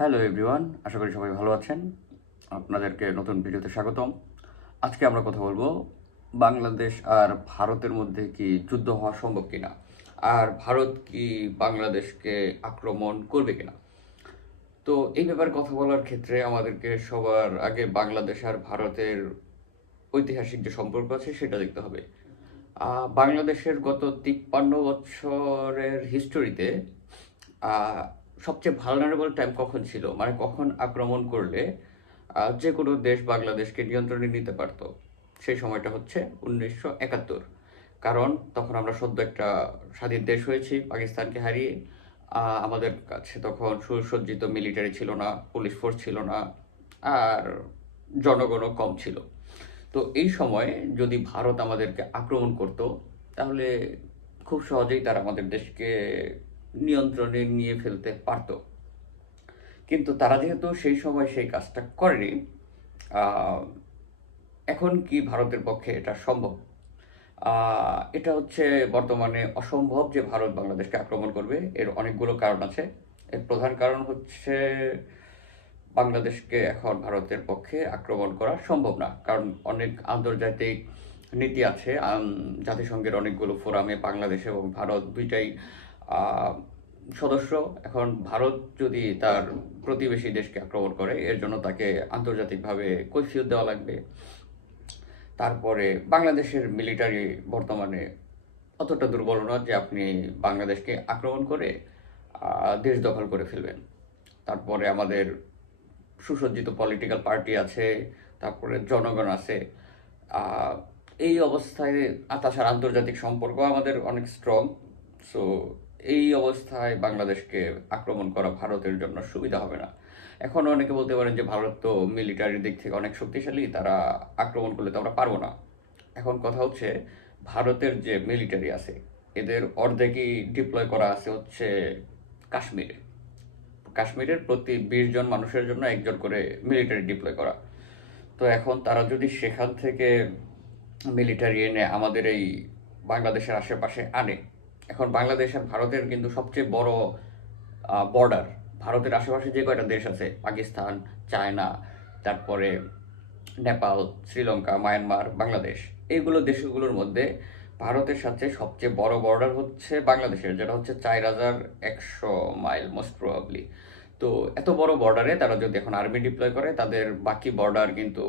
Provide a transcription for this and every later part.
Hello everyone, আশা করি সবাই ভালো আছেন। আপনাদেরকে নতুন ভিডিওতে স্বাগতম। আজকে আমরা কথা বলবো বাংলাদেশ আর ভারতের মধ্যে কি যুদ্ধ হওয়া সম্ভব কিনা, আর ভারত কি বাংলাদেশকে আক্রমণ করবে কিনা। তো এই ব্যাপারে কথা বলার ক্ষেত্রে আমাদেরকে সবার আগে বাংলাদেশ আর ভারতের ঐতিহাসিক যে সম্পর্ক আছে সেটা দেখতে হবে। বাংলাদেশের গত 53 বছরের হিস্টোরিতে সবচেয়ে ভালনারেবল টাইম কখন ছিল, মানে কখন আক্রমণ করলে যে কোনো দেশ বাংলাদেশকে নিয়ন্ত্রণে নিতে পারতো, সেই সময়টা হচ্ছে 1971। কারণ তখন আমরা সদ্য একটা স্বাধীন দেশ হয়েছি পাকিস্তানকে হারিয়ে। আমাদের কাছে তখন সুসজ্জিত মিলিটারি ছিল না, পুলিশ ফোর্স ছিল না, আর জনগণও কম ছিল। তো এই সময়ে যদি ভারত আমাদেরকে আক্রমণ করতো, তাহলে খুব সহজেই তারা আমাদের দেশকে নিয়ন্ত্রণে নিয়ে ফেলতে পারতো। কিন্তু তারা যেহেতু সেই সময় সেই কাজটা করেনি, আহ, এখন কি ভারতের পক্ষে এটা সম্ভব? এটা হচ্ছে বর্তমানে অসম্ভব যে ভারত বাংলাদেশকে আক্রমণ করবে। এর অনেকগুলো কারণ আছে। এর প্রধান কারণ হচ্ছে বাংলাদেশকে এখন ভারতের পক্ষে আক্রমণ করা সম্ভব না, কারণ অনেক আন্তর্জাতিক নীতি আছে। জাতিসংঘের অনেকগুলো ফোরামে বাংলাদেশ এবং ভারত দুইটাই আহ, সদস্য। এখন ভারত যদি তার প্রতিবেশী দেশকে আক্রমণ করে, এর জন্য তাকে আন্তর্জাতিকভাবে কৈফিয়ত দেওয়া লাগবে। তারপরে বাংলাদেশের মিলিটারি বর্তমানে অতটা দুর্বল নয় যে আপনি বাংলাদেশকে আক্রমণ করে দেশ দখল করে ফেলবেন। তারপরে আমাদের সুসজ্জিত পলিটিক্যাল পার্টি আছে, তারপরে জনগণ আছে। আহ, এই অবস্থায় তাছাড়া আন্তর্জাতিক সম্পর্ক আমাদের অনেক স্ট্রং। সো এই অবস্থায় বাংলাদেশকে আক্রমণ করা ভারতের জন্য সুবিধা হবে না। এখন অনেকে বলতে পারেন যে ভারত তো মিলিটারির দিক থেকে অনেক শক্তিশালী, তারা আক্রমণ করলে তো আমরা পারবো না। এখন কথা হচ্ছে, ভারতের যে মিলিটারি আছে এদের অর্ধেকই ডিপ্লয় করা আছে হচ্ছে কাশ্মীরে। কাশ্মীরের প্রতি 20 জন মানুষের জন্য একজন করে মিলিটারি ডিপ্লয় করা। তো এখন তারা যদি সেখান থেকে মিলিটারি এনে আমাদের এই বাংলাদেশের আশেপাশে আনে, এখন বাংলাদেশ আর ভারতের কিন্তু সবচেয়ে বড় বর্ডার। ভারতের আশেপাশে যে কয়টা দেশ আছে, পাকিস্তান, চায়না, তারপরে নেপাল, শ্রীলঙ্কা, মায়ানমার, বাংলাদেশ, এইগুলো দেশগুলোর মধ্যে ভারতের সাথে সবচেয়ে বড় বর্ডার হচ্ছে বাংলাদেশের, যেটা হচ্ছে 4100 মাইল মোস্ট প্রবাবলি। তো এত বড় বর্ডারে তারা যদি এখন আর্মি ডিপ্লয় করে, তাদের বাকি বর্ডার কিন্তু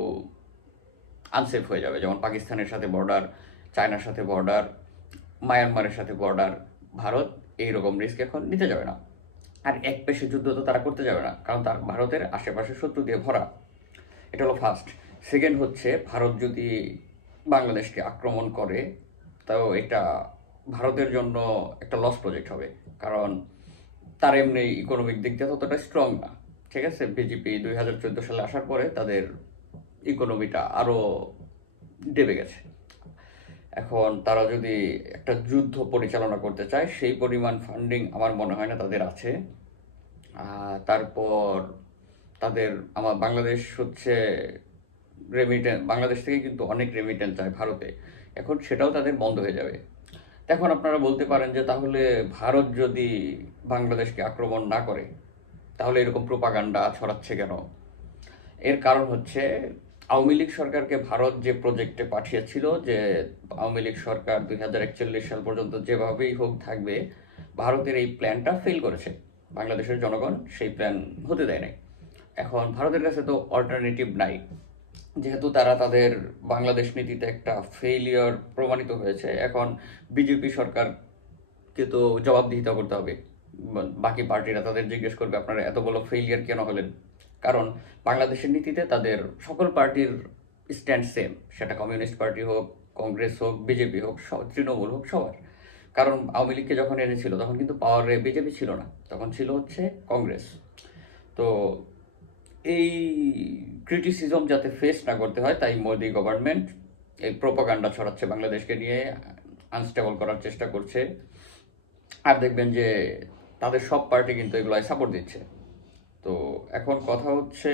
আনসেফ হয়ে যাবে। যেমন পাকিস্তানের সাথে বর্ডার, চায়নার সাথে বর্ডার, মায়ানমারের সাথে বর্ডার। ভারত এইরকম রিস্ক এখন নিতে যাবে না। আর এক পেশে যুদ্ধ তো তারা করতে যাবে না, কারণ তার ভারতের আশেপাশে শত্রু দিয়ে ভরা। এটা হলো ফার্স্ট। সেকেন্ড হচ্ছে, ভারত যদি বাংলাদেশকে আক্রমণ করে, তাও এটা ভারতের জন্য একটা লস প্রজেক্ট হবে। কারণ তার এমনি ইকোনমিক দিক দিয়ে ততটা স্ট্রং না। ঠিক আছে, বিজেপি 2014 সালে আসার পরে তাদের ইকোনমিটা আরও ডেবে গেছে। এখন তারা যদি একটা যুদ্ধ পরিচালনা করতে চায়, সেই পরিমাণ ফান্ডিং আমার মনে হয় না তাদের আছে। তারপর তাদের, আমার বাংলাদেশ হচ্ছে রেমিটেন্স, বাংলাদেশ থেকে কিন্তু অনেক রেমিটেন্স যায় ভারতে। এখন সেটাও তাদের বন্ধ হয়ে যাবে। এখন আপনারা বলতে পারেন যে তাহলে ভারত যদি বাংলাদেশকে আক্রমণ না করে, তাহলে এরকম প্রোপাগান্ডা ছড়াচ্ছে কেন? এর কারণ হচ্ছে, আওয়ামী লীগ সরকারকে ভারত যে প্রজেক্টে পাঠিয়েছিল, যে আওয়ামী লীগ সরকার 2041 সাল পর্যন্ত যেভাবেই হোক থাকবে, ভারতের এই প্ল্যানটা ফেল করেছে। বাংলাদেশের জনগণ সেই প্ল্যান হতে দেয় নাই। এখন ভারতের কাছে তো অল্টারনেটিভ নাই, যেহেতু তারা তাদের বাংলাদেশ নীতিতে একটা ফেইলিওর প্রমাণিত হয়েছে। এখন বিজেপি সরকারকে তো জবাবদিহিতা করতে হবে। বাকি পার্টিরা তাদের জিজ্ঞেস করবে, আপনারা এত বড় ফেইলিয়ার কেন হলেন? কারণ বাংলাদেশের নীতিতে তাদের সকল পার্টির স্ট্যান্ড সেম, সেটা কমিউনিস্ট পার্টি হোক, কংগ্রেস হোক, বিজেপি হোক, তৃণমূল হোক, সবার। কারণ আওয়ামী লীগকে যখন এনেছিল তখন কিন্তু পাওয়ারে বিজেপি ছিল না, তখন ছিল হচ্ছে কংগ্রেস। তো এই ক্রিটিসিজম যাতে ফেস না করতে হয়, তাই মোদি গভর্নমেন্ট এই প্রোপাগান্ডা ছড়াচ্ছে, বাংলাদেশকে নিয়ে আনস্টেবল করার চেষ্টা করছে। আর দেখবেন যে তাদের সব পার্টি কিন্তু এগুলাই সাপোর্ট দিচ্ছে। তো এখন কথা হচ্ছে,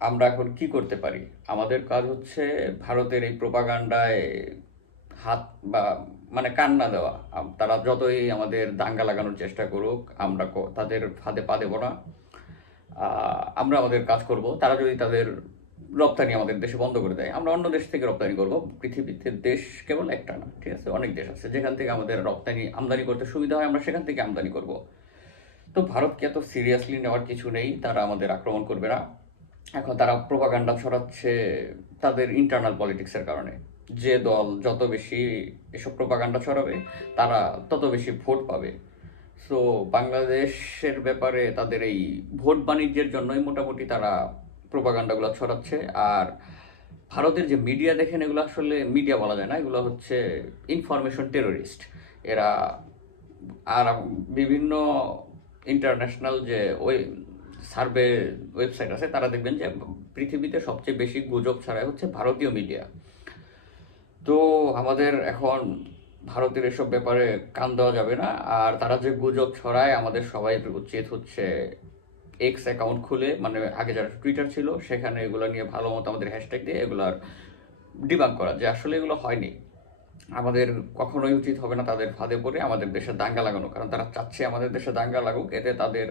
আমরা এখন কি করতে পারি? আমাদের কাজ হচ্ছে ভারতের এই প্রোপাগান্ডায় হাত বা মানে কান না দেওয়া। তারা যতই আমাদের দাঙ্গা লাগানোর চেষ্টা করুক, আমরা তাদের ফাঁদে পা দেবো না। আমরা আমাদের কাজ করব। তারা যদি তাদের রপ্তানি আমাদের দেশে বন্ধ করে দেয়, আমরা অন্য দেশ থেকে রপ্তানি করব। পৃথিবীতে দেশ কেবল একটা না, ঠিক আছে? অনেক দেশ আছে যেখান থেকে আমাদের রপ্তানি আমদানি করতে সুবিধা হয়, আমরা সেখান থেকে আমদানি করব। তো ভারতকে এত সিরিয়াসলি নেওয়ার কিছু নেই, তারা আমাদের আক্রমণ করবে না। এখন তারা প্রোপাগান্ডা ছড়াচ্ছে তাদের ইন্টারনাল পলিটিক্সের কারণে। যে দল যত বেশি এসব প্রোপাগান্ডা ছড়াবে, তারা তত বেশি ভোট পাবে। সো বাংলাদেশের ব্যাপারে তাদের এই ভোট বাণিজ্যের জন্যই মোটামুটি তারা প্রোপাগান্ডাগুলো ছড়াচ্ছে। আর ভারতের যে মিডিয়া দেখেন, এগুলো আসলে মিডিয়া বলা যায় না, এগুলো হচ্ছে ইনফরমেশন টেরোরিস্ট। এরা আর বিভিন্ন ইন্টারন্যাশনাল যে ওই সার্ভে ওয়েবসাইট আছে, তারা দেখবেন যে পৃথিবীতে সবচেয়ে বেশি গুজব ছড়ায় হচ্ছে ভারতীয় মিডিয়া। তো আমাদের এখন ভারতের এসব ব্যাপারে কান দেওয়া যাবে না। আর তারা যে গুজব ছড়ায়, আমাদের সবাই উচিত হচ্ছে এক্স অ্যাকাউন্ট খুলে, মানে আগে যারা টুইটার ছিল, সেখানে এগুলো নিয়ে ভালো মতো আমাদের হ্যাশট্যাগ দিয়ে এগুলার ডিবাঙ্ক করা, যে আসলে এগুলো হয়নি। আমাদের কখনোই উচিত হবে না তাদের ফাঁদে পড়ে আমাদের দেশে দাঙ্গা লাগানো, কারণ তারা চাচ্ছে আমাদের দেশে দাঙ্গা লাগুক, এতে তাদের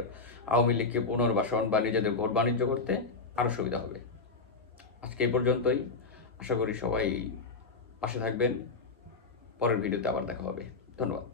আওয়ামী লীগকে পুনর্বাসন বা নিজেদের ভোট বাণিজ্য করতে আরও সুবিধা হবে। আজকে এই পর্যন্তই। আশা করি সবাই পাশে থাকবেন। পরের ভিডিওতে আবার দেখা হবে। ধন্যবাদ।